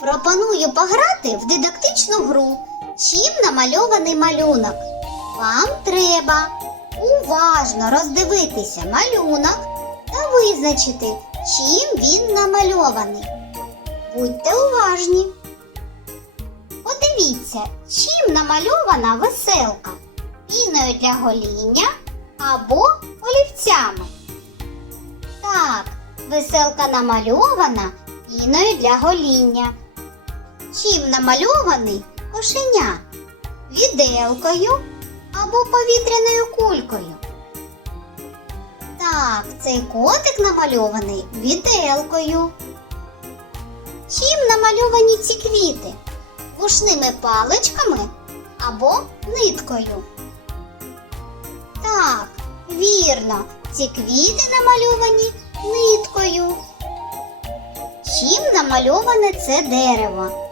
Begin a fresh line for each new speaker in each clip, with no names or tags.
Пропоную пограти в дидактичну гру. Чим намальований малюнок? Вам треба уважно роздивитися малюнок та визначити, чим він намальований. Будьте уважні. Подивіться, чим намальована веселка піною для гоління або олівцями. Так, веселка намальована піною для гоління. Чим намальований кошеня? Віделкою або повітряною кулькою. Так, цей котик намальований віделкою. Чим намальовані ці квіти? Вушними паличками або ниткою. Так, вірно, ці квіти намальовані ниткою. Чим намальоване це дерево?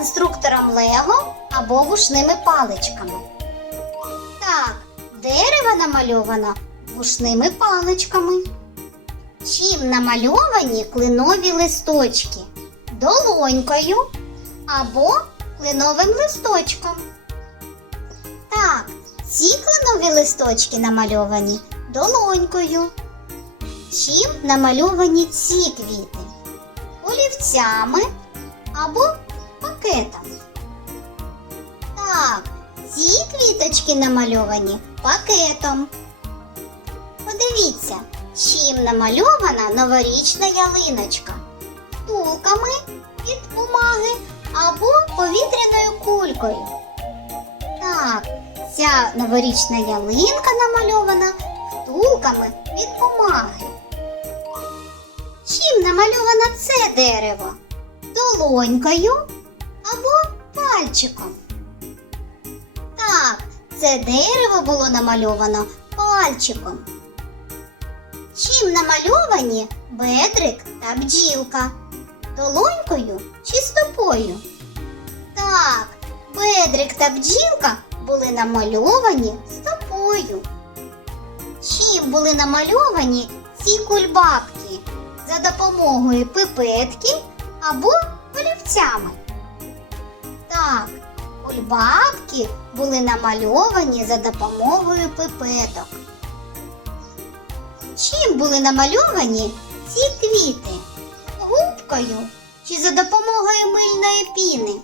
Конструктором Лего або вушними паличками. Так, дерево намальовано вушними паличками. Чим намальовані клинові листочки? Долонькою або клиновим листочком. Так, ці клинові листочки намальовані долонькою. Чим намальовані ці квіти? Олівцями або пакетом. Так, ці квіточки намальовані пакетом. Подивіться, чим намальована новорічна ялиночка. Втулками від бумаги або повітряною кулькою. Так, ця новорічна ялинка намальована втулками від бумаги. Чим намальовано це дерево? Долонькою або пальчиком. Так, це дерево було намальовано пальчиком. Чим намальовані бедрик та бджілка? Долонькою чи стопою? Так, бедрик та бджілка були намальовані стопою. Чим були намальовані ці кульбабки? За допомогою пипетки або олівцями? Так, кульбабки були намальовані за допомогою пипеток. Чим були намальовані ці квіти? Губкою чи за допомогою мильної піни?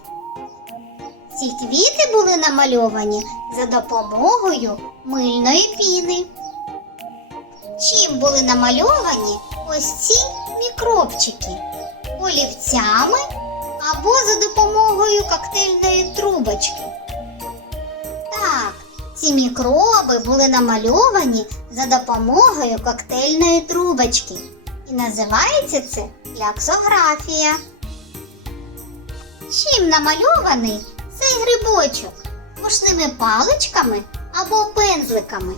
Ці квіти були намальовані за допомогою мильної піни. Чим були намальовані ось ці мікробчики? Олівцями або за допомогою коктейльної? Так, ці мікроби були намальовані за допомогою коктейльної трубочки. І називається це фляксографія. Чим намальований цей грибочок? Мушними паличками або пензликами?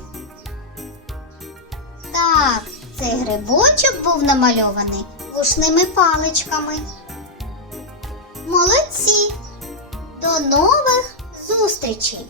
Так, цей грибочок був намальований вушними паличками. Молодці! До нових зустрічей!